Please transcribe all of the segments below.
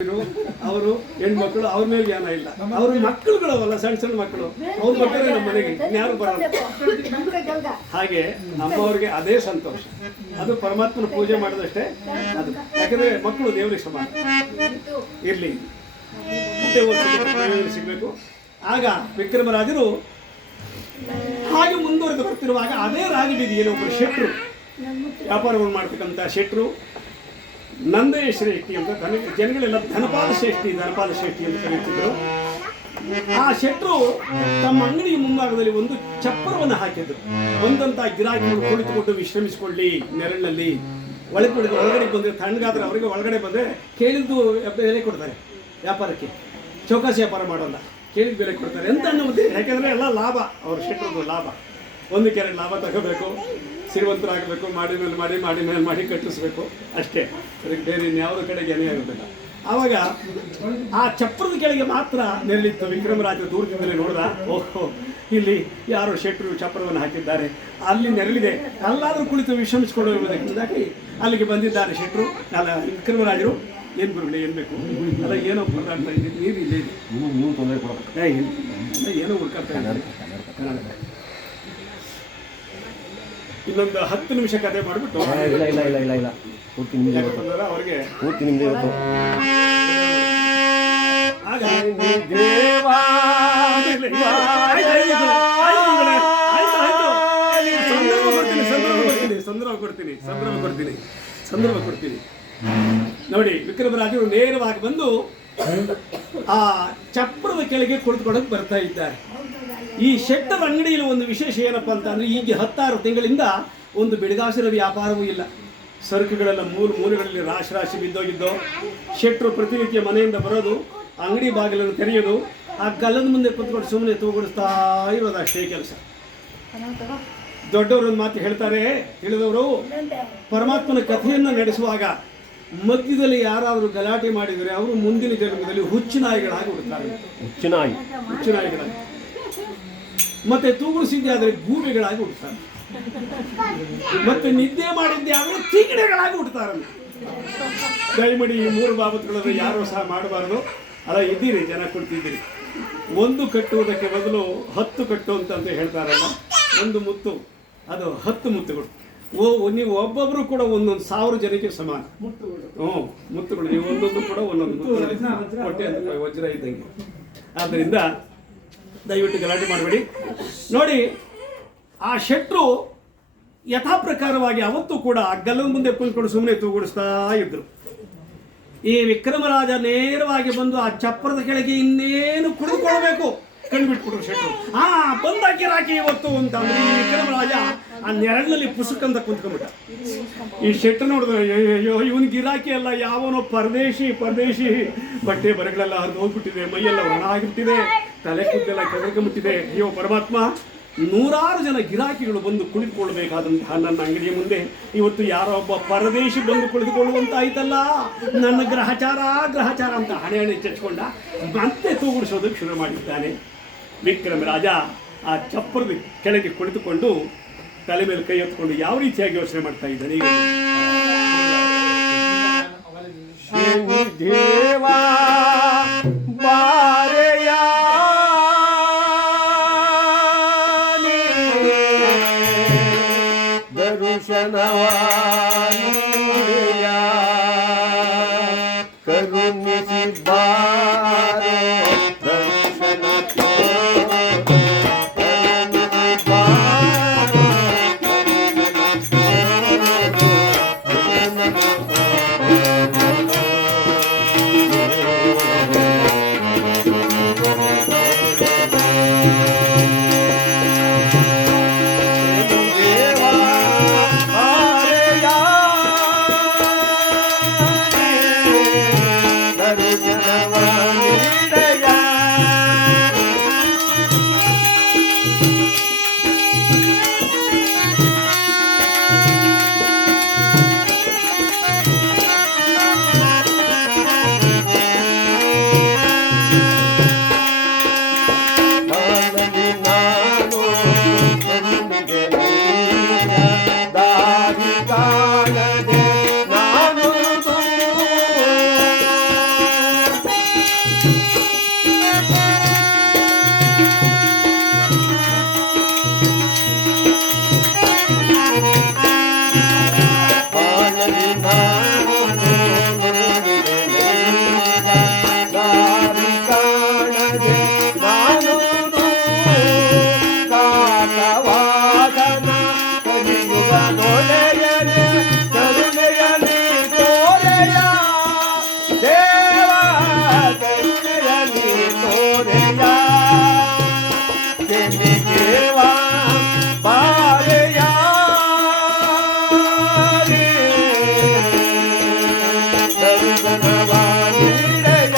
ಅವರು ಹೆಣ್ಮಕ್ಳು ಅವ್ರ ಮೇಲೆ ಜ್ಞಾನ ಇಲ್ಲ. ಅವ್ರ ಮಕ್ಕಳುಗಳವಲ್ಲ, ಸಣ್ಣ ಸಣ್ಣ ಮಕ್ಕಳು, ಅವ್ರ ಮಕ್ಕಳೇ ನಮ್ಮ ಮನೆಗೆ ಯಾರು ಬರಲ್ಲ. ಹಾಗೆ ನಮ್ಮವ್ರಿಗೆ ಅದೇ ಸಂತೋಷ, ಅದು ಪರಮಾತ್ಮನ ಪೂಜೆ ಮಾಡಿದಷ್ಟೇ ಅದು. ಯಾಕಂದ್ರೆ ಮಕ್ಕಳು ದೇವರಿಗೆ ಸಮಾನ. ಇರ್ಲಿ ಸಿಗ್ಬೇಕು. ಆಗ ವಿಕ್ರಮರಾಜರು ಹಾಗೆ ಮುಂದುವರೆದು ಬರ್ತಿರುವಾಗ ಅದೇ ರಾಜಬೀದಿಯಲ್ಲಿ ಒಬ್ಬರು ಶೆಟ್ರು, ವ್ಯಾಪಾರವನ್ನು ಮಾಡ್ತಕ್ಕಂಥ ಶೆಟ್ರು, ನಂದಯ ಶ್ರೇಷ್ಠಿ ಅಂತ ಜನಗಳೆಲ್ಲ ಧನಪಾಲ ಶ್ರೇಷ್ಠಿ ಅಂತ ಕರೀತಿದ್ರು. ಆ ಶೆಟ್ರು ತಮ್ಮ ಅಂಗಡಿಯ ಮುಂಭಾಗದಲ್ಲಿ ಒಂದು ಚಪ್ಪರವನ್ನು ಹಾಕಿದ್ರು. ಒಂದಂತ ಗಿರಾಕಿಗಳು ಕುಳಿತುಕೊಂಡು ವಿಶ್ರಮಿಸಿಕೊಳ್ಳಿ ನೆರಳಿನಲ್ಲಿ. ಒಳಗಡೆ ಬಂದರೆ ತಣ್ಣಗಾದ್ರೆ ಅವರಿಗೆ, ಒಳಗಡೆ ಬಂದರೆ ಕೇಳಿದ್ದು ಬೆಲೆ ಕೊಡ್ತಾರೆ. ವ್ಯಾಪಾರಕ್ಕೆ ಚೌಕಾಸಿ ವ್ಯಾಪಾರ ಮಾಡೋಲ್ಲ, ಕೇಳಿದ ಬೆಲೆ ಕೊಡ್ತಾರೆ ಅಂತ ಅನ್ನೋದು. ಯಾಕೆಂದರೆ ಎಲ್ಲ ಲಾಭ, ಅವ್ರ ಶೆಟ್ರದ್ದು ಲಾಭ. ಒಂದು ಕೆರೆ ಲಾಭ ತಗೋಬೇಕು, ಶ್ರೀಮಂತರಾಗಬೇಕು, ಮಾಡಿ ಮೇಲೆ ಮಾಡಿ ಕಟ್ಟಿಸ್ಬೇಕು ಅಷ್ಟೇ. ಅದಕ್ಕೆ ಬೇರೆ ಇನ್ಯಾವುದೋ ಕಡೆಗೆ ಏನೇ ಆಗೋದಿಲ್ಲ. ಆವಾಗ ಆ ಚಪ್ರದ ಕೆಳಗೆ ಮಾತ್ರ ನೆರಳಿತ್ತು. ವಿಕ್ರಮರಾಜ ದೂರದಿಂದಲೇ ನೋಡಿದ, ಓಹೋ ಇಲ್ಲಿ ಯಾರೋ ಶೆಟ್ರು ಚಪ್ರವನ್ನು ಹಾಕಿದ್ದಾರೆ, ಅಲ್ಲಿ ನೆರಳಿದೆ, ಅಲ್ಲಾದರೂ ಕುಳಿತು ವಿಶ್ರಮಿಸಿಕೊಂಡು ಹೋಗುವುದಕ್ಕಾಗಿ ಅಲ್ಲಿಗೆ ಬಂದಿದ್ದಾರೆ ಶೆಟ್ರು. ಅಲ್ಲ ವಿಕ್ರಮರಾಜರು, ಏನು ಗುರುಗಳೇ ಏನು ಬೇಕು? ಅಲ್ಲ ಏನೋ ಹುಡುಕಾಡ್ತಾ ಇದ್ದೀನಿ, ನೀರು ಇಲ್ಲೇ ಇದೆ, ನೀವು ತೊಂದರೆ ಕೊಡ, ಏನೋ ಹುಡುಕಾಡ್ತಾ ಇದ್ದಾರೆ. ಇನ್ನೊಂದು 10 ನಿಮಿಷ ಕತೆ ಮಾಡಿಬಿಟ್ಟು ಇಲ್ಲ ಪೂರ್ತಿ ನಿಮ್ದೆ ಅವ್ರಿಗೆ ಪೂರ್ತಿ ನಿಮ್ದೆ ಇವತ್ತು. ಸಂದರ್ಭ ಕೊಡ್ತೀನಿ ನೋಡಿ. ವಿಕ್ರಮರಾಜರು ನೇರವಾಗಿ ಬಂದು ಆ ಚಪ್ರದ ಕೆಳಗೆ ಕುಳಿತುಕೊಳ್ಳೋಕೆ ಬರ್ತಾ ಇದ್ದಾರೆ. ಈ ಶೆಟ್ಟರ ಅಂಗಡಿಯಲ್ಲಿ ಒಂದು ವಿಶೇಷ ಏನಪ್ಪ ಅಂತ ಅಂದರೆ, ಈಗ 16 ತಿಂಗಳಿಂದ ಒಂದು ಬೆಳಗಾಸಿನ ವ್ಯಾಪಾರವೂ ಇಲ್ಲ. ಸರಕುಗಳೆಲ್ಲ ಮೂಲೆಗಳಲ್ಲಿ ರಾಶಿ ಬಿದ್ದೋಗಿದ್ದೋ. ಶೆಟ್ಟರು ಪ್ರತಿನಿತ್ಯ ಮನೆಯಿಂದ ಬರೋದು, ಅಂಗಡಿ ಬಾಗಿಲನ್ನು ತೆರೆಯೋದು, ಆ ಗಲ್ಲದ ಮುಂದೆ ಕುತ್ಕೊಂಡು ಸುಮ್ಮನೆ ತೂಗುಡಿಸ್ತಾ ಇರೋದು, ಅಷ್ಟೇ ಕೆಲಸ. ದೊಡ್ಡವರೊಂದು ಮಾತು ಹೇಳ್ತಾರೆ, ತಿಳಿದವರು, ಪರಮಾತ್ಮನ ಕಥೆಯನ್ನು ನಡೆಸುವಾಗ ಮಧ್ಯದಲ್ಲಿ ಯಾರಾದರೂ ಗಲಾಟೆ ಮಾಡಿದರೆ ಅವರು ಮುಂದಿನ ಜನ್ಮದಲ್ಲಿ ಹುಚ್ಚುನಾಯಿಗಳಾಗಿ ಹುಡುಕ್ತಾರೆ. ಹುಚ್ಚುನಾಯಿಗಳಾಗಿ ಮತ್ತೆ ತೂಗುಡಿಸಿದ್ದೆ ಆದರೆ ಗೂಬೆಗಳಾಗಿ ಹುಡ್ತಾರೆ. ಮತ್ತೆ ನಿದ್ದೆ ಮಾಡಿದ್ದೆ ಆದರೆ ತಿಗಡೆಗಳಾಗಿ ಹುಡ್ತಾರೆ. ದಯಮಾಡಿ ಈ 3 ಬಾಬತ್ಗಳನ್ನು ಯಾರೂ ಸಹ ಮಾಡಬಾರ್ದು. ಅಲ್ಲ, ಇದ್ದೀರಿ, ಜನ ಕೊಡ್ತಿದ್ದೀರಿ. ಒಂದು ಕಟ್ಟುವುದಕ್ಕೆ ಬದಲು 10 ಕಟ್ಟು ಅಂತ ಹೇಳ್ತಾರಲ್ಲ, ಒಂದು ಮುತ್ತು ಅದು 10 ಮುತ್ತುಗಳು. ನೀವು ಒಬ್ಬೊಬ್ಬರು ಕೂಡ 1,000 ಜನಕ್ಕೆ ಸಮಾನ. ಮುತ್ತುಗಳು ನೀವು ಒಂದೊಂದು ಕೂಡ ಒಂದೊಂದು ಹೊಟ್ಟೆ ಅಂತ ವಜ್ರ ಇದ್ದಂಗೆ. ಆದ್ದರಿಂದ ದಯವಿಟ್ಟು ಗಲಾಟೆ ಮಾಡಬೇಡಿ. ನೋಡಿ, ಆ ಶೆಟ್ರು ಯಥಾ ಪ್ರಕಾರವಾಗಿ ಅವತ್ತು ಕೂಡ ಗಲ್ಲದ ಮುಂದೆ ಕುಳಿತುಕೊಂಡು ಸುಮ್ಮನೆ ತೂಗುಡಿಸ್ತಾ ಇದ್ರು. ಈ ವಿಕ್ರಮರಾಜ ನೇರವಾಗಿ ಬಂದು ಆ ಚಪ್ಪರದ ಕೆಳಗೆ ಇನ್ನೇನು ಕುಳಿದುಕೊಳ್ಬೇಕು, ಕಂಡುಬಿಟ್ಬಿಟ್ರು ಶೆಟ್ರು. ಬಂದಾಕಿ ರಾಕಿ ಇವತ್ತು ಅಂತ ಅಂದ್ರೆ ಈ ವಿಕ್ರಮರಾಜ ಆ ನೆರಳಿನಲ್ಲಿ ಪುಸ್ತಕ ಅಂತ ಕುಂತ್ಕೊಂಡ್ಬಿಟ್ಟ. ಈ ಶೆಟ್ರು ನೋಡಿದ್ರೆ, ಅಯ್ಯೋ ಇವನ್ ಗಿರಾಕಿ ಅಲ್ಲ, ಯಾವನೋ ಪರದೇಶಿ ಬಟ್ಟೆ ಬರೆಗಳೆಲ್ಲ ಹರಿದು ಹೋಗ್ಬಿಟ್ಟಿದೆ, ಮೈಯೆಲ್ಲ ಒಣ ಆಗಿಬಿಟ್ಟಿದೆ, ತಲೆ ಕೂದಲೆಲ್ಲ ಕೆದರ್ಕೊಂಡ್ಬಿಟ್ಟಿದೆ. ಅಯ್ಯೋ ಪರಮಾತ್ಮ, 100 ಜನ ಗಿರಾಕಿಗಳು ಬಂದು ಕುಳಿತುಕೊಳ್ಬೇಕಾದಂತಹ ನನ್ನ ಅಂಗಡಿಯ ಮುಂದೆ ಇವತ್ತು ಯಾರೋ ಒಬ್ಬ ಪರದೇಶಿ ಬಂದು ಕುಳಿತುಕೊಳ್ಳುವಂತಾಯ್ತಲ್ಲ, ನನ್ನ ಗ್ರಹಚಾರ ಅಂತ ಹಣೆ ಚಚ್ಕೊಂಡ ಮತ್ತೆ ತೂಗುಡಿಸೋದಕ್ಕೆ ಶುರು ಮಾಡಿದ್ದಾನೆ. ವಿಕ್ರಮರಾಜ ಆ ಚಪ್ಪರದ ಕೆಳಗೆ ಕುಳಿತುಕೊಂಡು ತಲೆ ಮೇಲೆ ಕೈ ಹೊತ್ಕೊಂಡು ಯಾವ ರೀತಿಯಾಗಿ ಯೋಚನೆ ಮಾಡ್ತಾ ಇದ್ದಾನೆ. ಈಗ ದೇವಾ ಬಾರೆಯ ದರುಶನವಾನಿಯ ಕರುಣಿಸಿ ಬಾರೆ ದರ್ಶನ ದರ್ಶನ ದಾರಿ ಕಾಣದೆ ನಾನು ಕಾಕವಾದನ ಕಲಿಯುಗ ದೊರೆಯನೆ ಕರುಣೆಯಲಿ ತೋರೆಯ ದೇವ ಕರುಣೆಯಲಿ ತೋರೆಯ ದೇವ ಬಾರೆಯ ದರ್ಶನವ ನೀಡೆಯ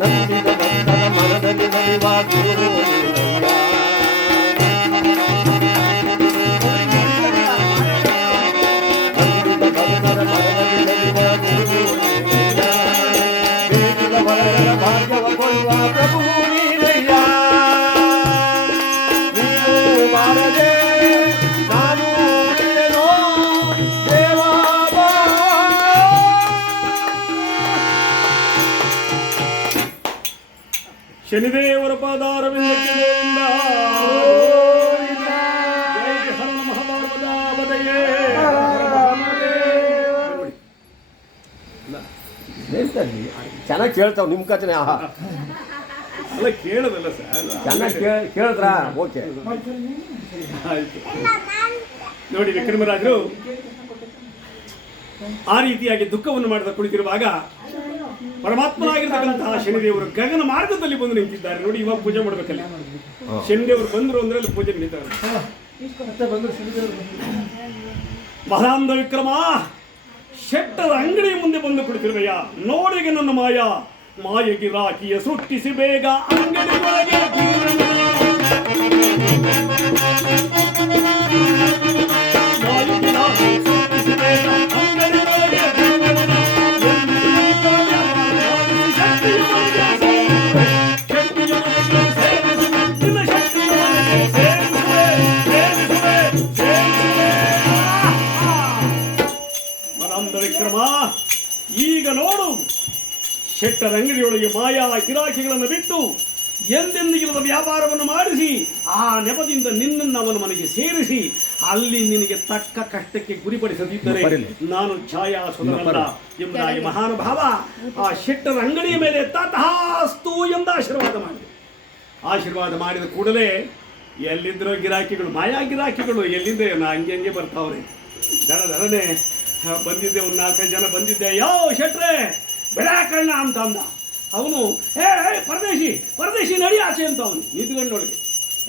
ನಂಬಿದ ಭಕ್ತರ ಮನದಲ್ಲಿ ನಲಿವ ಗುರು ನಂಬಿದ ಭಕ್ತರ ಮನದಲ್ಲಿ ನಲಿವ ಗುರು ಬೇಡಿದ ವರರ ಭಾಗ್ಯವ ಕೊಡುವ ಪ್ರಭು ನೀನಯ್ಯ ನೀನು ಬಾರದೆ ನಾನು ಉಳಿದೆನೋ ದೇವಾ ಬಾ. ಶನಿದೇವರ ಪಾದಾರವಿಂದಕ್ಕೆ ಗೋವಿಂದ. ಜೈ ಹರ ಮಹಾಭಾರತದವದಯೇ. ಚೆನ್ನಾಗಿ ಕೇಳ್ತಾವ ನಿಮ್ಮ ಕಥನೆ. ಆಹಾ, ಅಲ್ಲ ಕೇಳೋದಲ್ಲ ಸರ್, ಚೆನ್ನಾಗಿ ಕೇಳಿದ್ರಾ? ಓಕೆ, ಆಯ್ತು. ನೋಡಿ ವಿಕ್ರಮರಾಜರು ಆ ರೀತಿಯಾಗಿ ದುಃಖವನ್ನು ಮಾಡಿದ ಕುಳಿತಿರುವಾಗ ಪರಮಾತ್ಮನಾಗಿರ್ತಕ್ಕಂತಹ ಶನಿದೇವರು ಗಗನ ಮಾರ್ಗದಲ್ಲಿ ಬಂದು ನಿಂತಿದ್ದಾರೆ. ನೋಡಿ, ಇವಾಗ ಪೂಜೆ ಮಾಡ್ಬೇಕಲ್ಲ. ಶನಿದೇವರು ಬಂದರು ಅಂದ್ರೆ ಅಲ್ಲಿ ಪೂಜೆ ನಡೀತಾರೆ. ಮಹಾಂದ ವಿಕ್ರಮ, ಶೆಟ್ಟರ ಅಂಗಡಿಯ ಮುಂದೆ ಬಂದು ಕುಳಿತಿರುವೆಯ. ನೋಡಿಗೆ ನನ್ನ ಮಾಯಗಿ ರಾಕಿಯ ಸೃಷ್ಟಿಸಿ ಬೇಗ ಅಂಗಡಿ ಒಳಗೆ ವಿಕ್ರಮ, ಈಗ ನೋಡು, ಶೆಟ್ಟರ ಅಂಗಡಿಯೊಳಗೆ ಮಾಯಾ ಗಿರಾಕಿಗಳನ್ನು ಬಿಟ್ಟು ಎಂದೆಂದಿಗಿಲ್ಲದ ವ್ಯಾಪಾರವನ್ನು ಮಾಡಿಸಿ ಆ ನೆಪದಿಂದ ನಿನ್ನನ್ನು ಅವನ ಮನೆಗೆ ಸೇರಿಸಿ ಅಲ್ಲಿ ನಿನಗೆ ತಕ್ಕ ಕಷ್ಟಕ್ಕೆ ಗುರಿಪಡಿಸದಿದ್ದರೆ ನಾನು ಛಾಯಾ ಸುಂದರಲ್ಲ ಎಂಬುದಾಗಿ ಮಹಾನುಭಾವ ಆ ಶೆಟ್ಟರ ಅಂಗಡಿಯ ಮೇಲೆ ತಥಾಸ್ತು ಎಂದು ಆಶೀರ್ವಾದ ಮಾಡಿದ ಕೂಡಲೇ ಎಲ್ಲಿದ್ರೋ ಗಿರಾಕಿಗಳು, ಮಾಯಾ ಗಿರಾಕಿಗಳು ಎಲ್ಲಿಂದ ಹಂಗೆ ಬರ್ತಾವ್ರೆ. ದಡನೆ ಬಂದಿದ್ದೆ, ಒಂದು 4-5 ಜನ ಬಂದಿದ್ದೆ. ಶೆಟ್ರೆ ಬೆಳಕಣ್ಣ ಅಂತ ಅಂದ. ಅವನು ಪರದೇಶಿ ನಡಿ ಆಚೆ ಅಂತ ಅವನು ನಿಂತ್ಕೊಂಡೊಳಗೆ.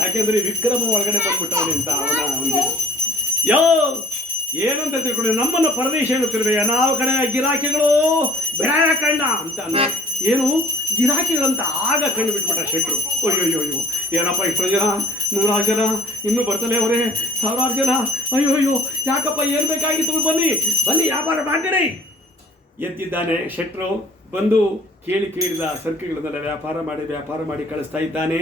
ಯಾಕೆಂದ್ರೆ ವಿಕ್ರಮ ಒಳಗಡೆ ಬಂದ್ಬಿಟ್ಟವನು ಅಂತ ಅವನ ಏನಂತ ತಿಳ್ಕೊಂಡ್ರೆ ನಮ್ಮನ್ನು ಪರದೇಶ ಎನ್ನುತ್ತಿರುವೆಯ, ನಾವು ಕಡೆ ಗಿರಾಕಿಗಳು ಬೆಳಕಣ್ಣ ಅಂತ ಅಂದ. ಏನು ಗಿರಾಕಿಗಳಂತ ಆಗ ಕಂಡು ಬಿಟ್ಬಿಟ್ಟ ಶೆಟ್ರು. ಅಯ್ಯೋ ಏನಪ್ಪ ಇಷ್ಟೊಂದು ಜನ, 100 ಜನ ಇನ್ನೂ ಬರ್ತಲೇ ಅವರೇ, 1000 ಜನ. ಅಯ್ಯೋ ಯಾಕಪ್ಪ, ಏನು ಬೇಕಾಗಿತ್ತು, ಬನ್ನಿ ವ್ಯಾಪಾರ ಮಾಡಿ ಎತ್ತಿದ್ದಾನೆ. ಶೆಟ್ರು ಬಂದು ಕೇಳಿದ ಸರಕುಗಳನ್ನೆಲ್ಲ ವ್ಯಾಪಾರ ಮಾಡಿ ಕಳಿಸ್ತಾ ಇದ್ದಾನೆ.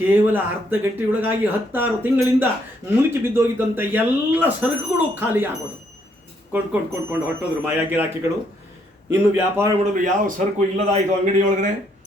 ಕೇವಲ ಅರ್ಧ ಗಂಟೆಯೊಳಗಾಗಿ 16 ತಿಂಗಳಿಂದ ಮುಳುಕಿ ಬಿದ್ದೋಗಿದ್ದಂಥ ಎಲ್ಲ ಸರಕುಗಳು ಖಾಲಿ ಆಗೋದು. ಕೊಂಡ್ಕೊಂಡು ಹೊರಟೋದ್ರು ಮಾಯಾ ಗಿರಾಕಿಗಳು. ಇನ್ನು ವ್ಯಾಪಾರ ಮಾಡಲು ಯಾವ ಸರಕು ಇಲ್ಲದಾಯಿತು ಅಂಗಡಿಯೊಳಗಡೆ.